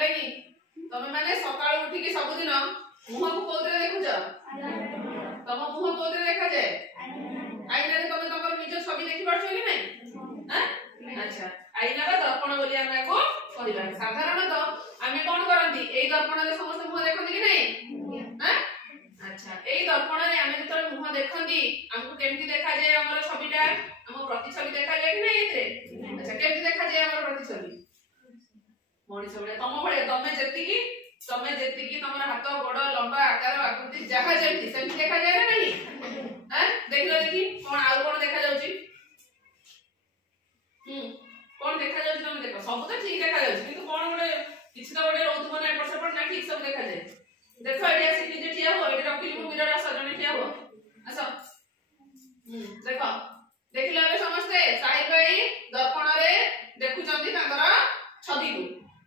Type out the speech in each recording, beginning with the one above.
है कि तमे माने सकाळ उठी के सब दिन मुह को कोतरे देखुछ तम मुह कोतरे देखा जाए आईना रे तमे तमर निज छवि देखि परछो कि नै हां अच्छा आईना बा दर्पण बोली हम को कहबा साधारणतः आमे कोन करंती एई दर्पण रे समस्त मुह देखंती कि नै हां अच्छा एई दर्पण रे आमे जतरे मुह देखंती हमको केमति देखा जाए हमर छविटा हम प्रतिछवि देखा जाए कि नै एते अच्छा केमति देखा जाए हमर प्रतिछवि मोडी सबले तम भळे तमे जेतिकी तमर हाथ गोड़ लंबा आकार आकृति जहा जेमति सेमति देखा जाए ना नहीं हां देखलो देखि कोन आउ कोन देखा जाउची कोन देखा जाउची तमे देखो सब तो ठीक देखा जाउची किंतु कोन गोटे किछि तो गोटे रहउतबो ना एपट सेपट ना ठीक सब देखा जाए देखो एडिया से निजे ठिया हो एडी रखिली मु मिरर सजने ठिया हो आसो देखो देखिला बे समस्ते साहिल भाई दर्पण रे देखुचंती तांकर छवि को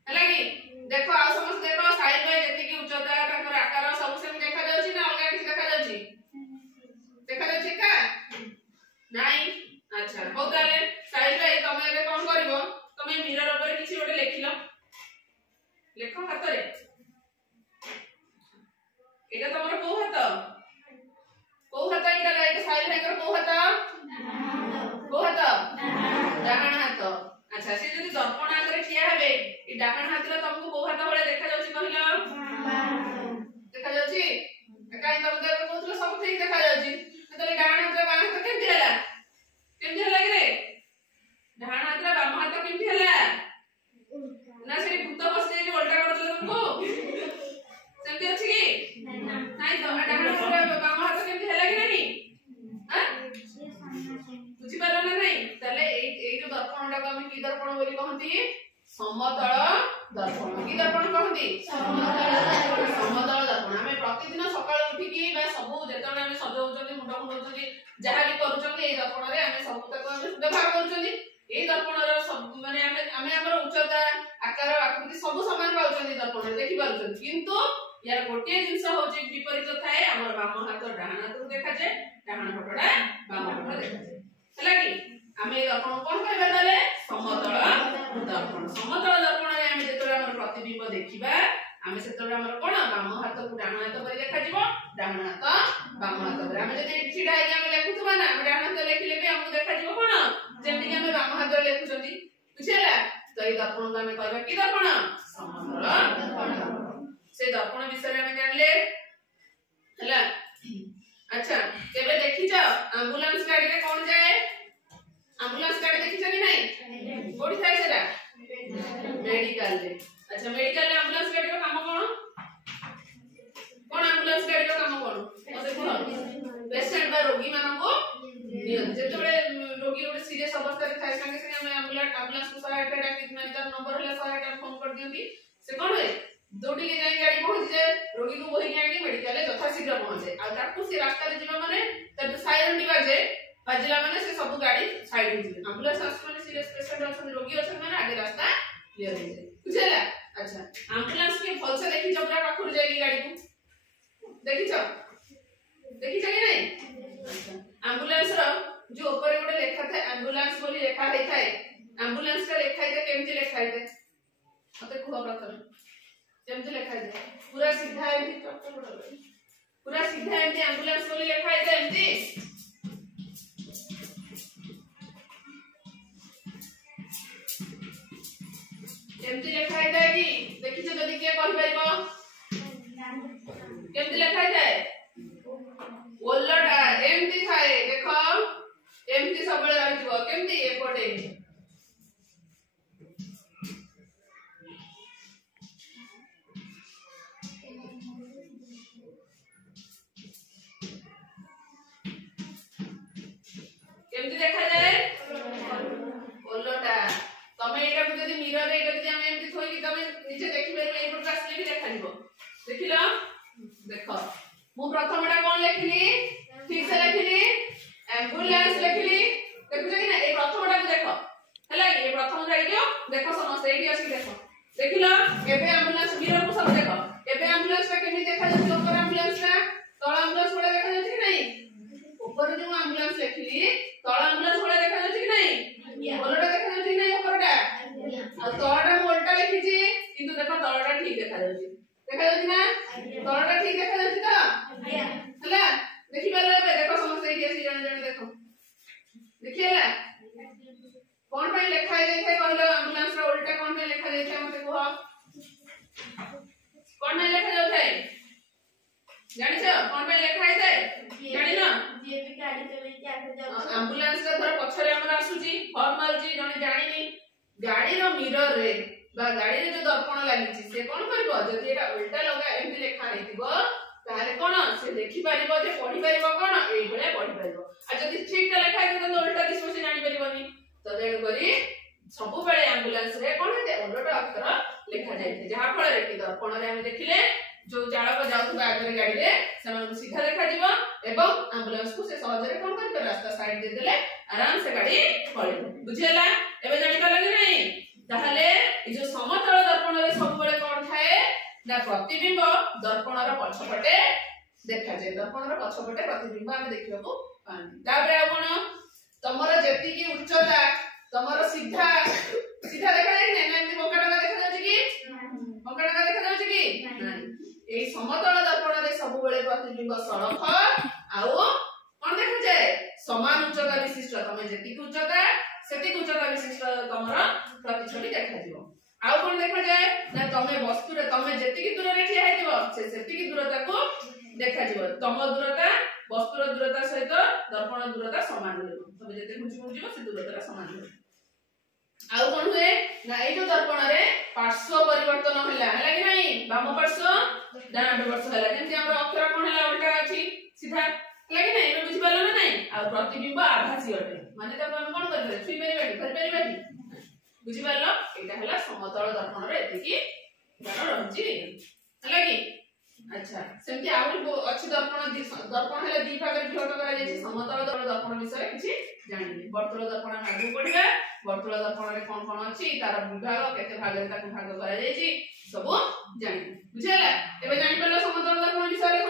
हला कि देखो आ समस्त देखो साहिल भाई जति की उच्चता तांकर आकार सब से देखा जाउची ना अलगा किछि देखा जाउची का नाही अच्छा हो ताले साहिल भाई तमे एबे कोन करबो तमे मिरर ऊपर किछि ओटे लेखिलो लेखो हाथ रे एटा तमर को हाथ एटा लाइट साइड भाई को हाथ डाहाण हाथ अच्छा से जदी दर्पण आगे ठिया हेबे ई डाहाण हाथ रे तुमको को हाथ बळे देखा जाउची कहिलो देखा जाउची काई तम देबे कहउतलो सब ठीक देखा जाउची तले डाहाण हाथ रे बाम हाथ केमति हला कि रे डाहाण हाथ रे बाम हाथ केमति हला ना से भूत बसले जे उल्टा कर दले तुमको सेमति अछि कि नाही तो डाहाण हाथ रे बाम हाथ केमति हला कि नहीं हां बुझी पालो ना नहीं तले एई जो दर्पणटा को हम की दर्पण बोली कहंती समतल दर्पण की दर्पण कहंती समतल दर्पण हमें प्रतिदिन सकाळ उठी की बा सब जेतने हम सजौचंदी मुंड खुंडौचंदी जहा भी करूचंदी एई दर्पण रे हमें सब तक हम व्यवहार करूचंदी एई दर्पण रे सब माने हमें हमर उच्चता आकार आकृति सब समान पाउचंदी दर्पण रे देखि पाउचंदी किंतु यार गोटे जिंस होची विपरीत थाए हमर बाम हाथ डाहाण हाथ देखा जाए डाहाण पटडा बाम पटडा देखा जाए हला कि हमें दर्पण कोन कहबा ताले समतल दर्पण रे हमें जेतरे हमर प्रतिबिंब देखिबा हमें सेतरे हमर कोन बाम हाथ को डाहाण हाथ पर देखा जिवो डाहाण हाथ बाम हाथ पर हमें जदि छिडा हे हमें लेखुथबा ना हम डाहाण हाथ लेखिले भी हमको देखा जिवो कोन जेमति कि हमें बाम हाथ लेखुचंदी बुझिला तो ए दर्पण को हमें कहबा कि दर्पण समतल दर्पण से दर्पण विषय में जानले हला अच्छा केबे देखिछ एम्बुलेंस गाड़ी रे कोन जाए एम्बुलेंस गाड़ी देखिछ कि नहीं कोठी थाए सेरा मेडिकल रे अच्छा मेडिकल रे एम्बुलेंस गाड़ी रो काम कोन एम्बुलेंस गाड़ी रो काम कोन मते कोन पेशेंट बा रोगी मानन को नियत जेतबे रोगी रोटे सीरियस अवस्था रे थाए संगे संगे हम एम्बुलेंस को 108 डाकी माने तार नंबर हले 108 फोन कर दियंती से कोन होय दौड़ी के जाई गाड़ी पहुंच जाए रोगी को वही आके मेडिकल रे यथा शीघ्र पहुंचे आ ताकू से रास्ता रे जीवा माने त साइरन डी बाजिला माने से सब गाड़ी साइड हो जाए एम्बुलेंस आस माने सीरियस पेशेंट अछन रोगी अछन माने आगे रास्ता क्लियर हो जाए बुझला अच्छा एम्बुलेंस के फल से देखि जबरा पाखुर जाई गाड़ी को देखि कि नहीं अच्छा एम्बुलेंस रो जो ऊपर गोटे लेखा था एम्बुलेंस बोली लेखा है थाए एम्बुलेंस का लेखा है केमति लेखा है मते कुह प्रथम केमति लेखा है पूरा सीधा है पूरा सीधा है एम्बुलेंस बोली लेखा है एमति एमति लेखा है कि देखि छ जदी के कहि परबो केमति लेखा है ओलटा एमति थाए देखो एमति सबले रहिबो केमति एपटे केमति देखा जाए ओलटा तमे एटा को जदी मिरर रे एटा जदी हम एमति थोई कि तमे नीचे देखि परबे एई पर आसले भी देखा दिबो देखिलो देखो मु प्रथमटा कोन लेखिली ठीक से लेखिली एम्बुलेंस लेखिली देखु कि ना ए प्रथमटा को देखो हला कि ए प्रथम जाइयो देखो समस्त एठी अछि देखो देखिलो एबे एम्बुलेंस मिरर को सब देखो एबे एम्बुलेंस का केमि देखा जाय ऊपर एम्बुलेंस का तळ एम्बुलेंस बडा देखा जाय कि नहीं ऊपर जो एम्बुलेंस लेखिली तळ एम्बुलेंस बडा देखा जाय कि नहीं ओलटा देखा जाय कि नहीं ऊपरटा आ तळटा उल्टा लिखिची किंतु देखो तळटा देखा ना तलटा ठीक देखा तो हला देखि पालो बे देखो समस्त एठी आसी जण जण देखो देखि हला कोन पे लिखा जाय थे कहलो एम्बुलेंस रो उल्टा कोन पे लिखा जाय थे मते कह कोन पे लिखा जाय थे जानि छ कोन पे लिखा है थे जानि न जे भी गाड़ी चले के आगे जाउ एम्बुलेंस रे थोड़ा पछरे हमरा आसुची फॉर्मल जी जने जानि गाड़ी रो मिरर रे बा गाड़ी रे जो दर्पण लागि छी से कोन करबो जति एटा उल्टा लगा एमि लिखा हेतिबो ताले कोन से देखि परिबो जे पढि परिबो कोन एई बळे पढि परिबो आ जति ठीक लिखा है तो उल्टा दिसबो से जानि परिबोनी तो देन करी सब बेले एम्बुलेंस रे कोन हेते उल्टा अक्षर लिखा जाय थे जहा फल रे कि दर्पण रे हम देखिले जो चालक जाउथबा आगे गाड़ी रे समान सीधा देखा दिबो एवं एम्बुलेंस को से सहज रे कोन कर रास्ता साइड दे देले आराम से गाड़ी पळिबो बुझिला एबे जानि पाले नै ताहले ए जो समतल दर्पण रे सब बेले कोन थाए ना प्रतिबिंब दर्पण रो पछपटे देखा जाय दर्पण रो पछपटे प्रतिबिंब हम देखिबो पानी ताबरे आ कोन तमरो जेति की उच्चता तमरो सीधा सीधा देखा जाय नै नै बंकाटा देखा जाय कि बंकाटा देखा जाय कि नै ए समतल दर्पण रे सब बेले प्रतिबिंब सड़क आउ कोन देखा जाय समान उच्चता विशिष्ट तमे जेति की उच्चता सेति उच्चता विशिष्ट तमरो प्रतिछबि देखा दियो आउ कोन देखा जाय ना तमे वस्तु रे तमे जेति की दूर रे ठिया हेतिबो से सेति की दूरता को देखा दियो तम दूरता वस्तु रो दूरता सहित दर्पण दूरता समान रहबो तमे जेते खुंची खुंची से दूरता समान रहबो आउ कोन हुए ना ए जो दर्पण रे पार्श्व परिवर्तन होला हला कि नै वाम पार्श्व डान पार्श्व होला जेंति हमर अक्षर कोन होला उल्टा अछि सीधा हला कि नै ए बुझि पालो ना नै आ प्रतिबिंब आभासी अटे माने त हम कोन करबे छुई परिबाटी बुझि पालो एटा हला समतल दर्पण रे एतिकी ज्ञान रहछि हला कि अच्छा सेमति आउरी अछि दर्पण दर्पण हला दी भाग रे विभाग करा जाय छै समतल दर्पण विषय किछि जानिबे वर्तुल दर्पण आगु पढिबा वर्तुल दर्पण रे कोन कोन अछि तार विभाग केते भाग रे ताकु भाग करा जाय छै सब जानिबे बुझिला एबे जानि पालो समतल दर्पण विषय रे